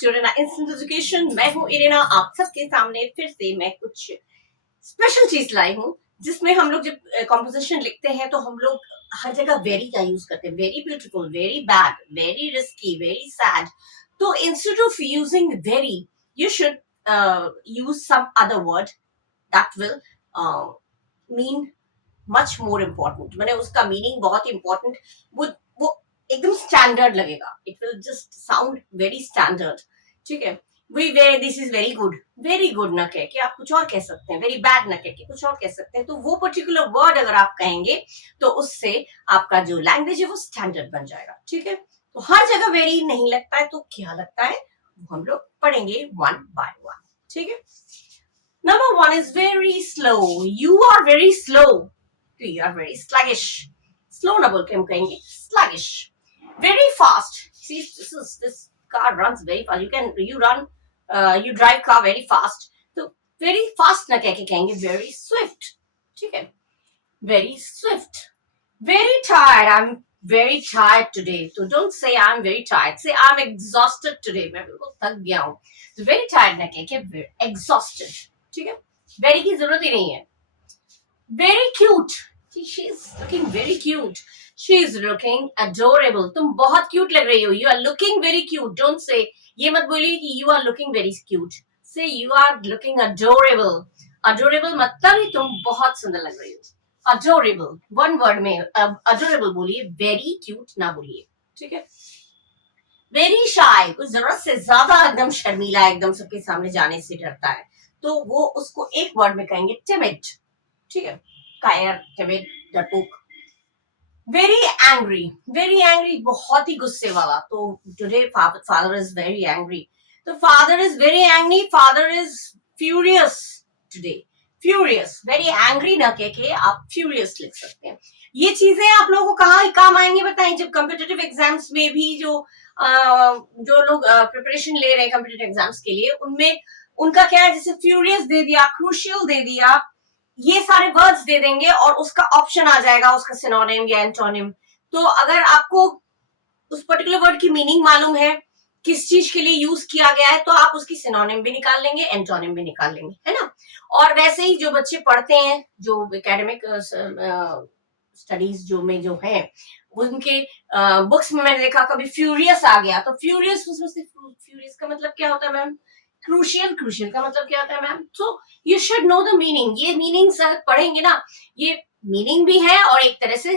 To Irena instant education. मैं हूँ Irena, आप सबके सामने फिर से मैं कुछ स्पेशल चीज लाई हूँ जिसमें हम लोग जब कॉम्पोजिशन लिखते हैं तो हम लोग हर जगह वेरी का यूज करते हैं, very beautiful, very bad, very risky, very sad. तो instead of using very you should use some other word that will mean much more important. मैंने उसका मीनिंग बहुत इंपॉर्टेंट, वो एकदम स्टैंडर्ड लगेगा, it will just sound very standard. ठीक है, वी वे दिस इज वेरी गुड ना कह के आप कुछ और कह सकते हैं, वेरी बैड ना कह के कुछ और कह सकते हैं। तो वो पर्टिकुलर वर्ड अगर आप कहेंगे तो उससे आपका जो लैंग्वेज है वो स्टैंडर्ड बन जाएगा। ठीक है, तो हर जगह वेरी नहीं लगता है, तो क्या लगता है वो हम लोग पढ़ेंगे वन बाय वन। ठीक है, number one is very slow. You are very slow, you are very sluggish. Slow ना बोल के हम कहेंगे sluggish. Very fast. See, this car runs very fast. You drive car very fast. तो very fast ना कह के कहेंगे very swift. ठीक है, very swift. Very tired. I'm very tired today. So don't say I'm very tired. Say I'm exhausted today. मैं बिल्कुल थक गया हूँ. So very tired ना कह के very exhausted. ठीक है, very की जरूरत ही नहीं है. Very cute. She's looking very cute. She's looking adorable. तुम बहुत cute लग रही हो. You are looking very cute. Don't say, ये मत बोलिए कि you are looking very cute. Say you are looking adorable. Adorable मतलब ही तुम बहुत सुंदर लग रही हो. Adorable. One word में adorable बोलिए, very cute ना बोलिए. ठीक है. Very shy. कुछ जरूरत से ज्यादा एकदम शर्मीला, एकदम सबके सामने जाने से डरता है, तो वो उसको एक वर्ड में कहेंगे timid. ठीक है, कायर, timid, डरपोक. वेरी एंग्री, बहुत ही गुस्से वाला. तो today father is very angry. तो father is very angry, father is furious today. Furious, very angry ना कह के आप फ्यूरियस लिख सकते हैं. ये चीजें आप लोगों को कहाँ काम आएंगे बताएं, जब कॉम्पिटिटिव एग्जाम्स में भी जो लोग प्रिपरेशन ले रहे हैं कॉम्पिटिटिव एग्जाम्स के लिए, उनमें उनका क्या है, जैसे फ्यूरियस दे दिया, क्रूशियल दे दिया, ये सारे वर्ड्स दे देंगे और उसका ऑप्शन आ जाएगा उसका सिनोनिम या एंटोनिम. तो अगर आपको उस पर्टिकुलर वर्ड की मीनिंग मालूम है, किस चीज के लिए यूज किया गया है, तो आप उसकी सिनोनिम भी निकाल लेंगे, एंटोनिम भी निकाल लेंगे, है ना. और वैसे ही जो बच्चे पढ़ते हैं, जो एकेडमिक स्टडीज जो है, उनके बुक्स में मैंने देखा कभी फ्यूरियस आ गया, तो फ्यूरियस का मतलब क्या होता है मैम? क्रूशियल का मतलब क्या होता है मैम? तो you should know the meaning. ये मीनिंग पढ़ेंगे ना, ये मीनिंग भी है और एक तरह से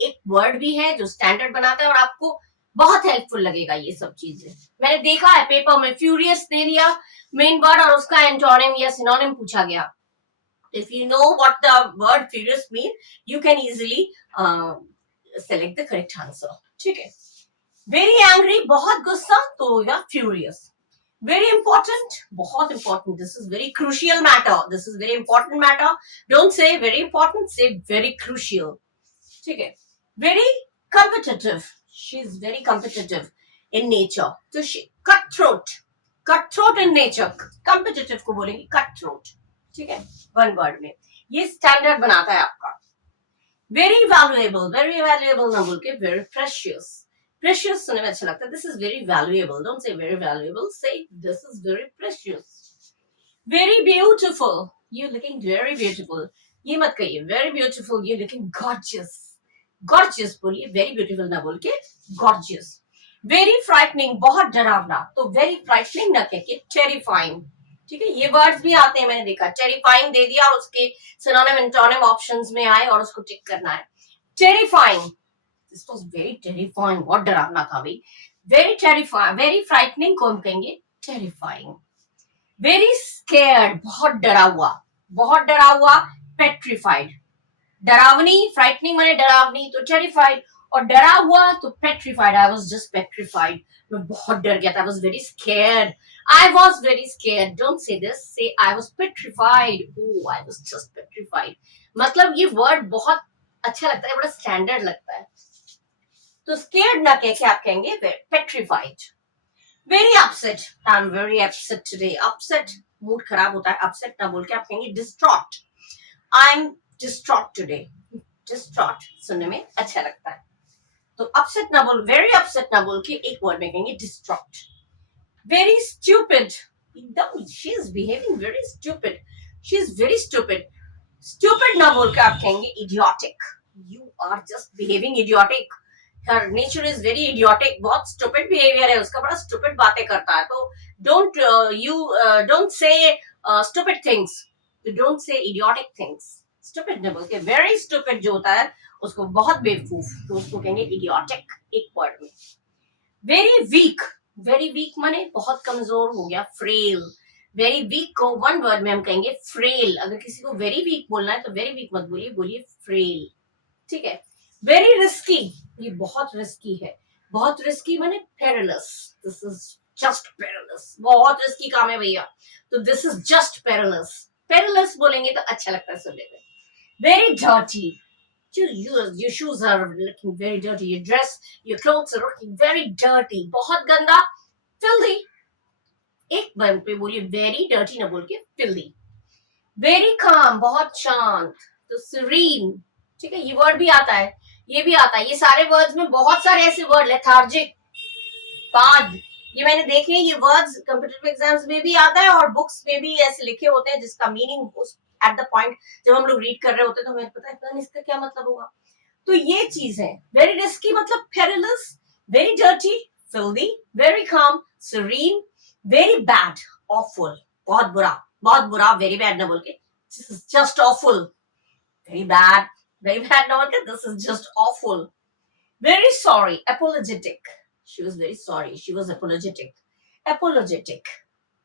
एक वर्ड भी है जो स्टैंडर्ड बनाता है, और आपको बहुत हेल्पफुल लगेगा ये सब चीजें. मैंने देखा है पेपर में फ्यूरियस दे दिया मेन वर्ड और उसका एंटोनिम या सिनोनिम पूछा गया. If you know what the word furious mean, you can easily select the correct answer. ठीक है, very angry, बहुत गुस्सा, तो या furious. Very important, बहुत important. This is very crucial matter. This is very important matter. Don't say very important, say very crucial. ठीक है, very competitive. She is very competitive in nature. So she cutthroat in nature. Competitive को बोलेंगे cutthroat. ठीक है, one word में. ये standard बनाता है आपका. वेरी वैल्यूएबल ना बोल के वेरी प्रेशियस सुनने में अच्छा लगता है. This is very valuable. Don't say very valuable, say this is very precious. Very beautiful, you looking very beautiful. ये मत कहिए very beautiful, you looking gorgeous बोलिए, वेरी ब्यूटीफुल ना बोल के गॉर्जियस. वेरी फ्राइटनिंग, बहुत डरावना, तो वेरी फ्राइटनिंग ना कह के टेरिफाइंग. ठीक है, ये वर्ड्स भी आते हैं, मैंने देखा. टेरिफाइंग दे दिया और उसके सिनोनिम एंटोनिम ऑप्शंस में आए और उसको टिक करना है. Terrifying, this was very terrifying, बहुत डरावना था भाई. Very terrifying. वेरी फ्राइटनिंग को हम कहेंगे टेरिफाइंग. वेरी स्केयर्ड, बहुत डरा हुआ, पेट्रिफाइड. डरावनी, फ्राइटनिंग माने डरावनी, तो टेरिफाइड, और डरा हुआ तो petrified. I was just petrified, मैं बहुत डर गया था. आई was very scared. I was very scared. Don't say this. Say I was petrified. Oh, I was just petrified. मतलब ये वर्ड बहुत अच्छा लगता है, बड़ा स्टैंडर्ड लगता है. तो scared ना कह के आप कहेंगे petrified. Very upset. I'm very upset today. Upset, mood खराब होता है. upset ना बोल के आप कहेंगे distraught. I'm distraught today. Distraught सुनने में अच्छा लगता है. तो upset ना बोल, very upset ना बोल के एक वर्ड में कहेंगे distraught. very stupid. एकदम she is behaving very stupid. She is very stupid. Stupid ना बोल के आप कहेंगे idiotic. You are just behaving idiotic. Her nature is very idiotic. बहुत stupid behavior है उसका, बड़ा stupid बातें करता है. तो don't say stupid things. You don't say idiotic things. Stupid ना बोल के very stupid जो होता है उसको बहुत बेवकूफ, तो उसको कहेंगे idiotic एक वर्ड में. वेरी वीक, वेरी वीक माने बहुत कमजोर हो गया, फ्रेल. वेरी वीक को वन वर्ड में हम कहेंगे फ्रेल. अगर किसी को वेरी वीक बोलना है तो वेरी वीक मत बोलिए, बोलिए फ्रेल. ठीक है. वेरी रिस्की, ये बहुत रिस्की है. बहुत रिस्की माने perilous. This is just perilous. बहुत रिस्की काम है भैया, तो this is just perilous. Perilous बोलेंगे तो अच्छा लगता है सुनने में. Very dirty, your shoes are looking very dirty. Your dress, your clothes are looking very dirty. बहुत गंदा, filthy. एक बार पे बोलिए very dirty ना बोल के filthy. Very calm, बहुत शांत. तो serene, ठीक है. ये वर्ड भी आता है, ये भी आता है. ये सारे वर्ड्स में बहुत सारे ऐसे वर्ड, lethargic, बाद, ये मैंने देखे. ये वर्ड्स कॉम्पिटिटिव एग्जाम्स में भी आता है और बुक्स में भी ऐसे लिखे होते हैं जिसका मीनिंग उस एट द पॉइंट जब हम लोग रीड कर रहे होते हैं तो हमें पता है इसका क्या मतलब होगा. तो ये चीज है. वेरी रिस्की मतलब perilous, very dirty filthy, very calm serene, very bad awful, बहुत बुरा, बहुत बुरा. वेरी बैड ना बोल के this is just awful. Very bad ना बोल के this is just awful. Very sorry, apologetic. She was very sorry, she was apologetic. Apologetic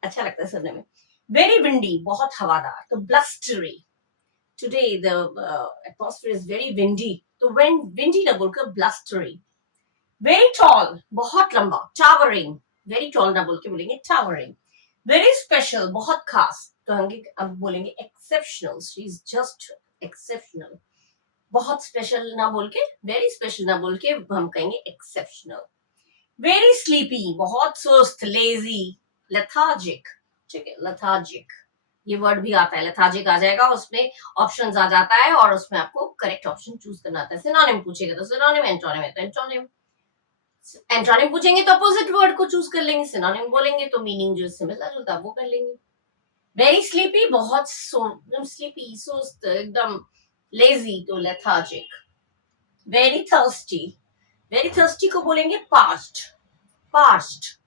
अच्छा लगता है सुनने में. वेरी विंडी, बहुत हवादार. तो blustery. Today the atmosphere is very windy, तो विंडी ना बोलकर ब्लस्टरी. वेरी टॉल, बहुत लंबा. टावरिंग, वेरी टॉल ना बोल के बोलेंगे टावरिंग. वेरी स्पेशल, बहुत खास, तो हम अब बोलेंगे exceptional. She is just exceptional. बहुत स्पेशल ना बोल के, वेरी स्पेशल ना बोल के हम कहेंगे एक्सेप्शनल. वेरी स्लीपी, बहुत सुस्त, लेजी, लेथार्जिक. ठीक है, लेथार्जिक ये वर्ड भी आता है. लेथार्जिक आ जाएगा, उसमें ऑप्शंस आ जाता है और उसमें आपको करेक्ट ऑप्शन चूज करना आता है. सिनोनिम पूछेगा तो सिनोनिम, एंटोनिम है तो एंटोनिम. एंटोनिम पूछेंगे तो अपोजिट वर्ड को चूज कर लेंगे. सिनोनिम बोलेंगे तो मीनिंग जो इससे मिलता जुलता है वो कर लेंगे. वेरी स्लीपी, बहुत स्लीपी, सुस्त, एकदम लेजी, तो lethargic. Very thirsty, very thirsty को बोलेंगे पास्ट. पास्ट,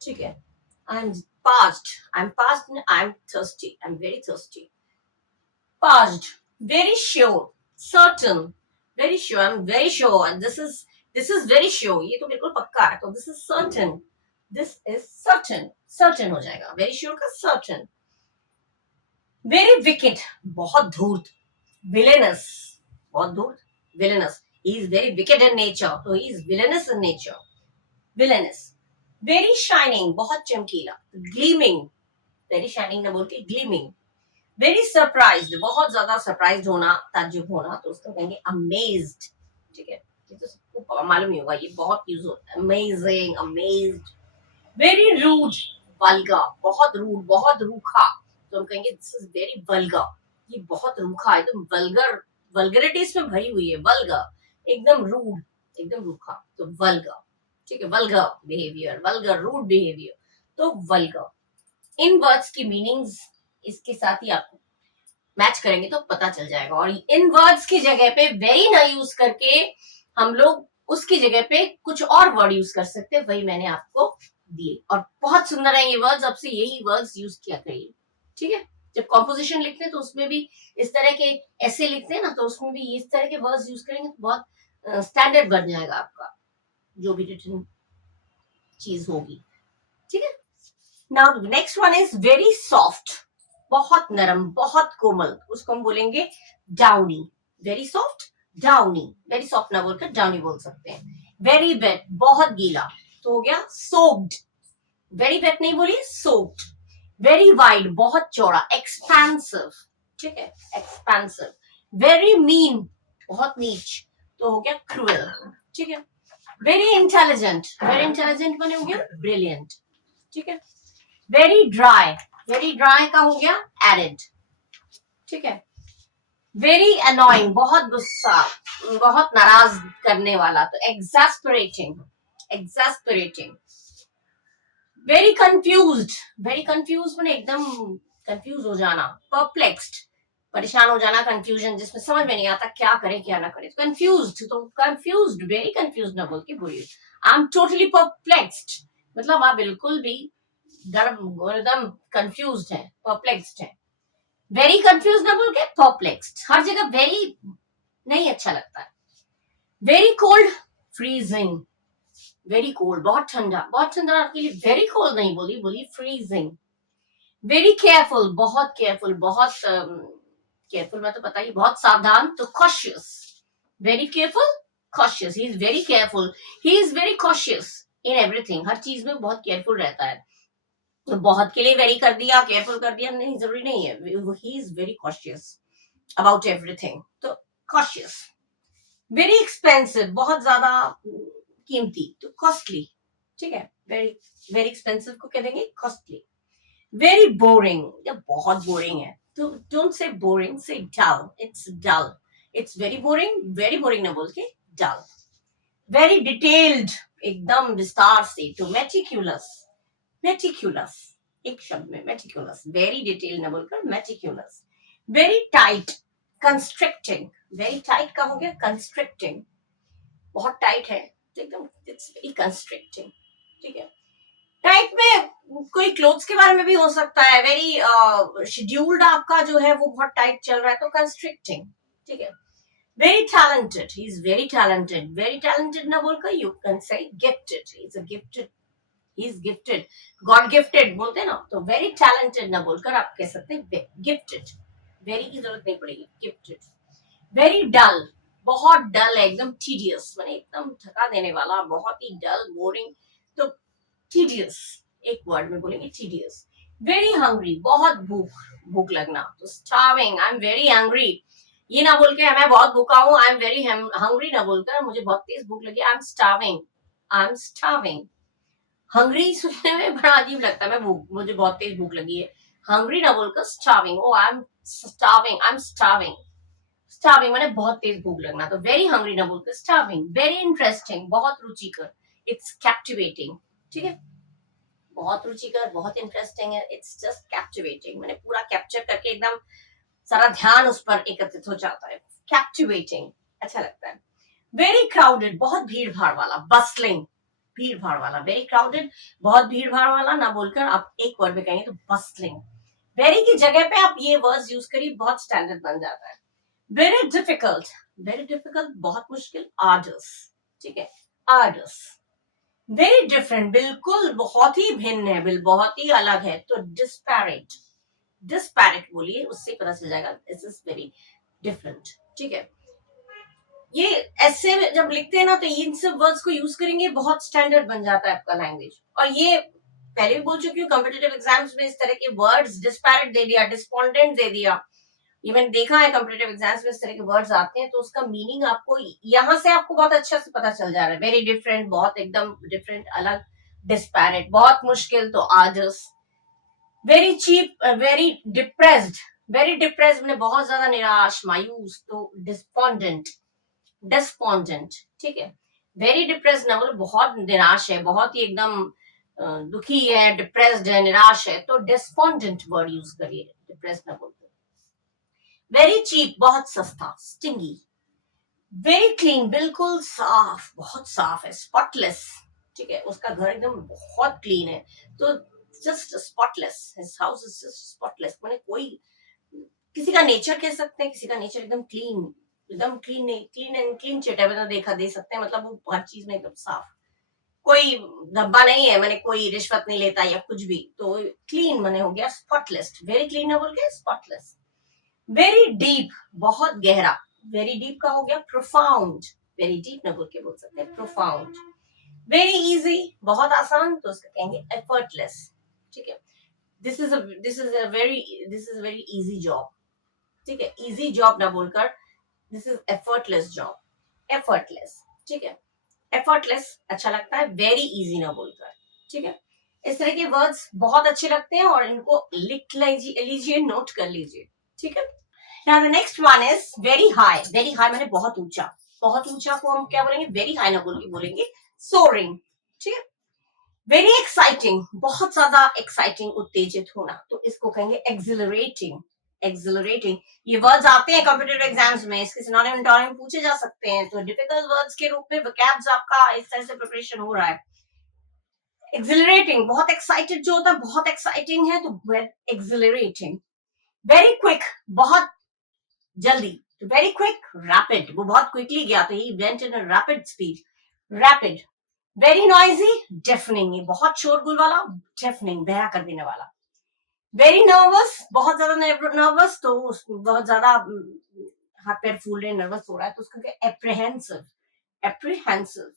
ठीक है. I'm past. I'm thirsty. I'm very thirsty. Past. Very sure. Certain. Very sure. I'm very sure. And this is very sure. ये तो बिल्कुल पक्का है. तो this is certain. This is certain. Certain हो जाएगा. Very sure का certain. Very wicked. बहुत धूर्त. Villainous. बहुत धूर्त. Villainous. He is very wicked in nature. So he is villainous in nature. Villainous. Very shining, बहुत चमकीला. ग्लीमिंग, वेरी शाइनिंग ना बोल के ग्लीमिंग. वेरी सरप्राइज्ड, बहुत ज्यादा सरप्राइज्ड होना, ताज्जुब होना, तो उसको कहेंगे अमेज्ड. ठीक है, ये तो सबको मालूम ही होगा, ये बहुत यूज होता है. Amazing, amazed. Very rude, vulgar, बहुत रूड, बहुत रूखा, तो हम कहेंगे दिस इज वेरी वल्गर. ये बहुत रूखा, एकदम वल्गर, वल्गरिटीज में भरी हुई है. वल्गर, एकदम रूड, एकदम रूखा, तो वल्गर. ठीक है, vulgar behaviour, vulgar rude behaviour, तो वल्गर. इन वर्ड्स की मीनिंग्स इसके साथ ही आपको मैच करेंगे तो पता चल जाएगा. और इन वर्ड्स की जगह पे वेरी ना यूज करके हम लोग उसकी जगह पे कुछ और वर्ड यूज कर सकते हैं. वही मैंने आपको दिए और बहुत सुंदर है ये वर्ड्स. अब से यही वर्ड्स यूज किया करिए. ठीक है, जब कॉम्पोजिशन लिखते हैं तो उसमें भी इस तरह के ऐसे लिखते हैं ना, तो उसमें भी इस तरह के वर्ड्स यूज करेंगे तो बहुत स्टैंडर्ड बन जाएगा आपका जो भी रिटन चीज होगी. ठीक है. Now next one is very soft, बहुत नरम, बहुत कोमल, उसको हम बोलेंगे downy. Very soft, downy. Very soft ना बोलकर डाउनी बोल सकते हैं. वेरी वेट, बहुत गीला, तो हो गया सोक्ड. वेरी वेट नहीं बोलिए, सोक्ड. वेरी वाइड, बहुत चौड़ा, एक्सपेंसिव. ठीक है, एक्सपेंसिव. वेरी मीन, बहुत नीच, तो हो गया क्रूएल. ठीक है. वेरी इंटेलिजेंट, वेरी इंटेलिजेंट बने हो गया ब्रिलियंट. ठीक है. वेरी ड्राई, वेरी ड्राई का हो गया एरिड. ठीक है. वेरी अनोइंग, बहुत गुस्सा, बहुत नाराज करने वाला, तो एग्जैस्परेटिंग. एग्जैस्परेटिंग. वेरी कंफ्यूज मैंने एकदम कंफ्यूज हो जाना, परप्लेक्स्ड परेशान हो जाना, कंफ्यूजन जिसमें समझ में नहीं आता क्या करे क्या ना करे, कंफ्यूज, तो कंफ्यूज, वेरी कंफ्यूज ना बोल के बोलिए आई एम टोटली परप्लेक्स्ड, मतलब आप बिल्कुल भी एकदम कंफ्यूज है, परप्लेक्स्ड है। वेरी कंफ्यूज ना बोल के परप्लेक्स्ड, हर जगह वेरी नहीं अच्छा लगता है। Very cold, freezing, very cold बहुत ठंडा, बहुत ठंडा आपके लिए वेरी कोल्ड नहीं बोली, बोली फ्रीजिंग। वेरी केयरफुल, बहुत केयरफुल, बहुत केयरफुल में तो पता ही, बहुत सावधान, तो cautious, very careful, cautious, he is very careful, he is very cautious in everything, हर चीज में बहुत केयरफुल रहता है। तो बहुत के लिए वेरी कर दिया, केयरफुल कर दिया, नहीं जरूरी नहीं है, ही is very cautious about everything, तो कॉशियस। वेरी एक्सपेंसिव, बहुत ज्यादा कीमती, तो कॉस्टली, ठीक है, वेरी वेरी एक्सपेंसिव को कह देंगे कॉस्टली। वेरी बोरिंग, या बहुत बोरिंग है, तो don't say boring, say dull, it's dull, it's very boring ना बोल के डल। वेरी डिटेल्ड, एकदम विस्तार से, तो मेटिक्यूलस, मेटिक्यूलस, एक शब्द में मेटिक्यूलस, वेरी डिटेल ना बोलकर meticulous. Very tight, constricting, very tight का हो गया कंस्ट्रिक्टिंग, बहुत टाइट है तो एकदम इट्स वेरी कंस्ट्रिक्टिंग, ठीक है। टाइट में कोई क्लोथ्स के बारे में भी हो सकता है, वेरी शेड्यूल्ड आपका जो है वो बहुत टाइट चल रहा है, तो कंस्ट्रिक्टिंग, ठीक है। Very talented, he is very talented, very talented ना बोलकर यू कैन से gifted, he is a gifted, he is gifted, God gifted बोलते हैं ना, तो वेरी टैलेंटेड ना बोलकर आप कह सकते हैं गिफ्टेड, वेरी की जरूरत नहीं पड़ेगी, गिफ्टेड। वेरी डल, बहुत डल है, एकदम टीडियस, मैंने एकदम थका देने वाला, बहुत ही डल, बोरिंग, तो टीडियस, एक वर्ड में बोलेंगे टीडियस। वेरी हंग्री, बहुत भूख, भूख लगना, तो starving, I am very hungry, ये ना बोल के मैं बहुत भूखा हूँ, आई एम वेरी हंग्री ना बोलकर मुझे बहुत तेज भूख लगी, आई am starving, I am starving. Hungry सुनने में बड़ा अजीब लगता है, मैं मुझे बहुत तेज भूख लगी है, हंग्री ना बोलकर starving, oh I am starving, I am starving, starving मैंने बहुत तेज भूख लगना, तो वेरी हंग्री ना बोलकर स्टार्विंग। वेरी इंटरेस्टिंग, बहुत रुचिकर, इट्स कैप्टिवेटिंग, ठीक है, बहुत रुचिकर, बहुत इंटरेस्टिंग है, इट्स जस्ट कैप्टिवेटिंग, मैंने पूरा कैप्चर करके एकदम सारा ध्यान उस पर एकत्रित हो जाता है, कैप्टिवेटिंग, अच्छा लगता है। वेरी क्राउडेड, बहुत भीड़ भाड़ वाला, बस्लिंग, भीड़ भाड़ वाला, वेरी क्राउडेड, बहुत भीड़ भाड़ वाला ना बोलकर आप एक वर्ड में कहेंगे तो बस्लिंग। वेरी की जगह पे आप ये वर्ड्स यूज करिए, बहुत स्टैंडर्ड बन जाता है। वेरी डिफिकल्ट, वेरी डिफिकल्ट, बहुत मुश्किल, आर्डस, ठीक है, आर्डस। वेरी डिफरेंट, बिल्कुल बहुत ही भिन्न है, बहुत ही अलग है, तो डिस्पैरेट, डिस्पैरेट बोलिए, उससे पता चल जाएगा दिस इज वेरी डिफरेंट, ठीक है। ये ऐसे जब लिखते हैं ना तो इन सब वर्ड्स को यूज करेंगे, बहुत स्टैंडर्ड बन जाता है आपका लैंग्वेज। और ये पहले भी बोल चुकी हूँ, कॉम्पिटेटिव एग्जाम्स में इस तरह के वर्ड्स, डिस्पैरेट दे दिया, डिस्पोंडेंट दे दिया, ये मैंने देखा है कॉम्पिटेटिव एग्जाम्स में इस तरह के वर्ड्स आते हैं, तो उसका मीनिंग आपको यहाँ से आपको बहुत अच्छा से पता चल जा रहा है, वेरी डिफरेंट, बहुत एकदम डिफरेंट, अलग, डिस्पैरेट, बहुत मुश्किल, तो arduous. Very cheap, very depressed, very depressed मैंने बहुत ज्यादा निराश, मायूस, तो डिस्पोंडेंट, डिस्पोंडेंट, ठीक है। वेरी डिप्रेस्ड ना बोलो, बहुत निराश है, बहुत ही एकदम दुखी है, डिप्रेस्ड है, निराश है, तो डिस्पोंडेंट वर्ड यूज करिए, डिप्रेस्ड ना बोलते। वेरी चीप, बहुत सस्ता, स्टिंगी। वेरी क्लीन, बिल्कुल साफ, बहुत साफ है, स्पॉटलेस, ठीक है, उसका घर एकदम बहुत क्लीन है, तो just spotless, his house is just spotless, मैंने कोई, किसी का नेचर कह सकते हैं, किसी का नेचर एकदम क्लीन, एकदम क्लीन नहीं, क्लीन एंड क्लीन चिट है, मतलब देखा दे सकते हैं, मतलब वो हर चीज में एकदम साफ, कोई धब्बा नहीं है, मैंने कोई रिश्वत नहीं लेता या कुछ भी, तो क्लीन मैंने हो गया स्पॉटलेस, वेरी क्लीन ना बोल के स्पॉटलेस। वेरी डीप, बहुत गहरा, वेरी डीप का हो गया प्रोफाउंड, वेरी डीप ना बोल के बोल सकते हैं प्रोफाउंड। वेरी इजी, बहुत आसान, तो उसका कहेंगे एफर्टलेस, ठीक है। This is a very easy job, ठीक है, इजी जॉब ना बोलकर this is effortless job, effortless, ठीक है, एफर्टलेस अच्छा लगता है, वेरी इजी ना बोलकर, ठीक है। इस तरह के वर्ड्स बहुत अच्छे लगते हैं और इनको लिख लीजिए, नोट कर लीजिए, ठीक है। Now the next one is very high. Very high माने बहुत ऊंचा, बहुत ऊंचा को हम क्या बोलेंगे, very high ना बोल के बोलेंगे soaring, ठीक है। वेरी एक्साइटिंग, बहुत ज्यादा एक्साइटिंग, उत्तेजित होना, तो इसको कहेंगे एक्सिलरेटिंग। एक्सिलरेटिंग, ये वर्ड्स आते हैं कॉम्पिटिटिव एग्जाम्स में, इसके सिनोनिम एंटोनिम पूछे जा सकते हैं, तो डिफिकल्ट वर्ड्स के रूप में वोकैब्स आपका इस तरह से प्रिपरेशन हो रहा है। एक्सिलरेटिंग, बहुत एक्साइटेड जो होता है, बहुत एक्साइटिंग है तो एक्सिलरेटिंग। वेरी क्विक, बहुत जल्दी, वेरी क्विक, रैपिड, वो बहुत क्विकली गया, तो he went in a rapid speed, rapid. Very noisy, deafening, बहुत शोरगुल वाला, डेफनिंग, बहरा कर देने वाला। वेरी नर्वस, बहुत ज्यादा नर्वस, तो बहुत ज्यादा हाथ पैर फूल रहे, नर्वस हो रहा है, तो उसको क्या, एप्रीहेंसिव, एप्रीहेंसिव।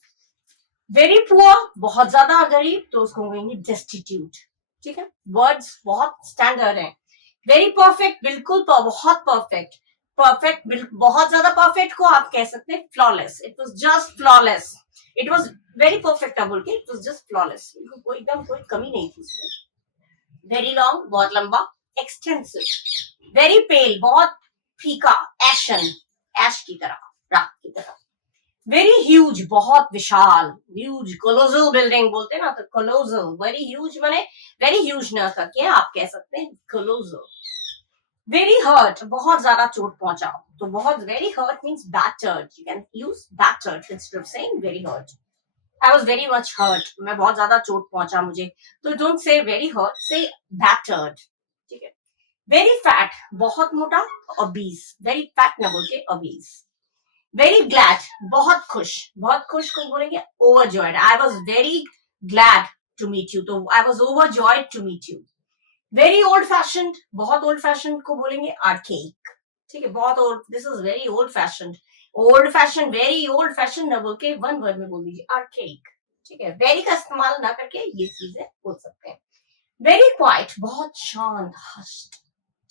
वेरी पुअर, बहुत ज्यादा गरीब, तो उसको कहेंगे डेस्टिट्यूट। ठीक है, वर्ड्स बहुत स्टैंडर्ड है। वेरी परफेक्ट, बिल्कुल बहुत परफेक्ट, परफेक्ट, बहुत ज्यादा परफेक्ट को आप कह सकते हैं flawless, it was just flawless, it was very perfect, बोल के इट वाज जस्ट फ्लॉलेस, कोई एकदम कोई कमी नहीं थी उसमें। वेरी लॉन्ग, बहुत लंबा, एक्सटेंसिव। वेरी पेल, बहुत फीका, एशन, एश की तरह, राख की तरह। वेरी ह्यूज, बहुत विशाल, ह्यूज, कोलोजल बिल्डिंग बोलते हैं ना, तो कोलोजल, वेरी ह्यूज माने वेरी ह्यूज ना करके आप कह सकते हैं कोलोजल। वेरी हर्ट, बहुत ज्यादा चोट पहुंचा, तो बहुत very hurt means battered, you can use battered instead of saying very hurt. I was very much hurt, मैं बहुत ज्यादा चोट पहुंचा मुझे, तो डोंट से वेरी हर्ट, से बैटर्ड। ठीक है। वेरी फैट, बहुत मोटा, ओबीस, वेरी फैट ना बोल के ओबीस। वेरी ग्लैड, बहुत खुश, बहुत खुश को बोलेंगे overjoyed, I was very glad to meet you, तो I was overjoyed to meet you. Very old fashioned, बहुत ओल्ड फैशन को बोलेंगे आर्केक। ठीक है, बहुत old, this is very old fashion, old fashion, very old fashion ना बोल के वन वर्ड में बोल दीजिए आर्केक। ठीक है, वेरी का इस्तेमाल ना करके ये चीजें बोल सकते हैं। वेरी क्वाइट, बहुत शांत, हस्ट।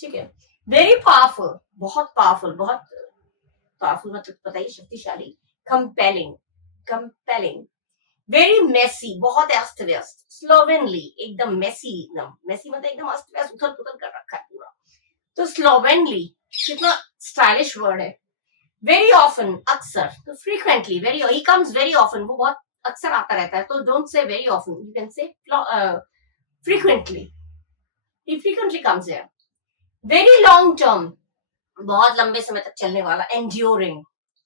ठीक है। वेरी पावरफुल, बहुत पावरफुल, बहुत पावरफुल मतलब पता ही, शक्तिशाली। Compelling, compelling. वेरी मेसी, बहुत अस्त व्यस्त। स्लोवेनली, एकदम मेसी, एकदम मेसी मतलब एकदम अस्त व्यस्त, उथल पुथल कर रखा है पूरा, तो स्लोवेनली, कितना स्टाइलिश वर्ड है। वेरी ऑफन, अक्सर, तो frequently, very, he comes very often, वो बहुत अक्सर आता रहता है, तो don't say very often, you can से frequently, he frequently comes here. Very long term, बहुत लंबे समय तक चलने वाला, एंड्योरिंग।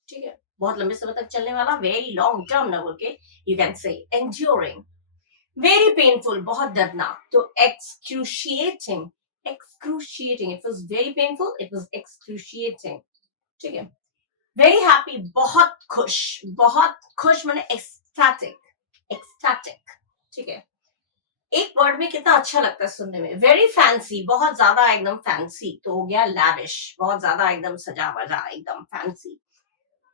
ठीक है, बहुत लंबे समय तक चलने वाला, वेरी लॉन्ग टर्म ना बोल के यू कैन से एंड्योरिंग। वेरी पेनफुल, बहुत दर्दनाक, तो excruciating, excruciating, it was very painful, it was excruciating. ठीक है। वेरी हैप्पी, बहुत खुश माने एक्सटैटिक, एक्सटैटिक। ठीक है, एक वर्ड में कितना अच्छा लगता है सुनने में। वेरी फैंसी, बहुत ज्यादा एकदम फैंसी, तो हो गया लैविश, बहुत ज्यादा एकदम सजा वजा, एकदम फैंसी,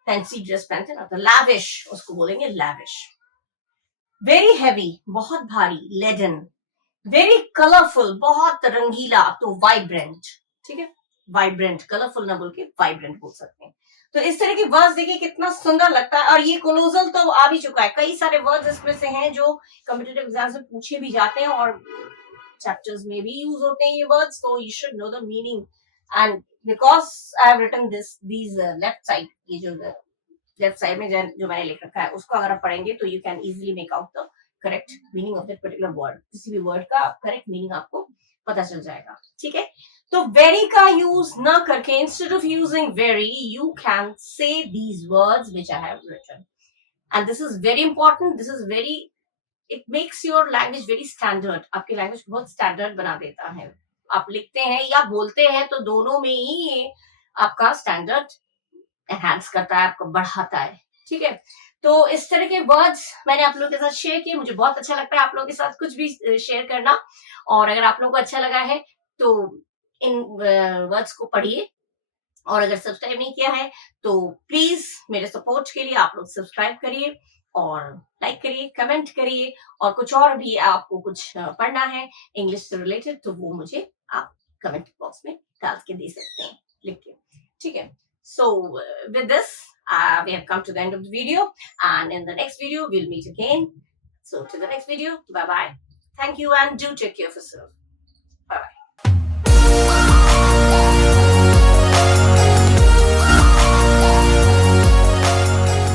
फैंसी ड्रेस पहनते ना, तो लैविश उसको बोलेंगे लैविश। वेरी हैवी, बहुत भारी, लेडन। वेरी कलरफुल, बहुत रंगीला, तो वाइब्रेंट। ठीक है, वाइब्रेंट, कलरफुल ना बोल के वाइब्रेंट बोल सकते हैं। तो इस तरह के वर्ड्स देखिए कितना सुंदर लगता है, और ये कोलोजल तो आ भी चुका है, कई सारे वर्ड्स इसमें से हैं जो कॉम्पिटिटिव एग्जाम में पूछे भी जाते हैं और चैप्टर्स में भी यूज होते हैं ये वर्ड्स, तो you should know the meaning. And because I have written these left side, ये जो लेफ्ट साइड में जो मैंने लिख रखा है उसको अगर आप पढ़ेंगे तो you can easily make out the correct meaning of that particular word, किसी भी वर्ड का करेक्ट मीनिंग आपको पता चल जाएगा। ठीक है, तो वेरी का यूज ना करके instead of using very you can say these words which I have written, and this is very important, this is very, it makes your language very standard, आपकी लैंग्वेज को बहुत स्टैंडर्ड बना देता है। आप लिखते हैं या बोलते हैं तो दोनों में ही ये आपका स्टैंडर्ड एनहांस करता है, आपको बढ़ाता है। ठीक है, तो इस तरह के वर्ड्स मैंने आप लोगों के साथ शेयर किए, मुझे बहुत अच्छा लगता है आप लोगों के साथ कुछ भी शेयर करना, और अगर आप लोगों को अच्छा लगा है तो इन वर्ड्स को पढ़िए, और अगर सब्सक्राइब नहीं किया है तो प्लीज मेरे सपोर्ट के लिए आप लोग सब्सक्राइब करिए और लाइक करिए, कमेंट करिए, और कुछ और भी आपको कुछ पढ़ना है इंग्लिश से रिलेटेड तो वो मुझे आप कमेंट बॉक्स में डाल के दे सकते हैं, लिख के। ठीक है, so with this we have come to the end of the video, and in the next video we'll meet again. So till the next video, bye bye, thank you, and do take care of yourself. Bye bye.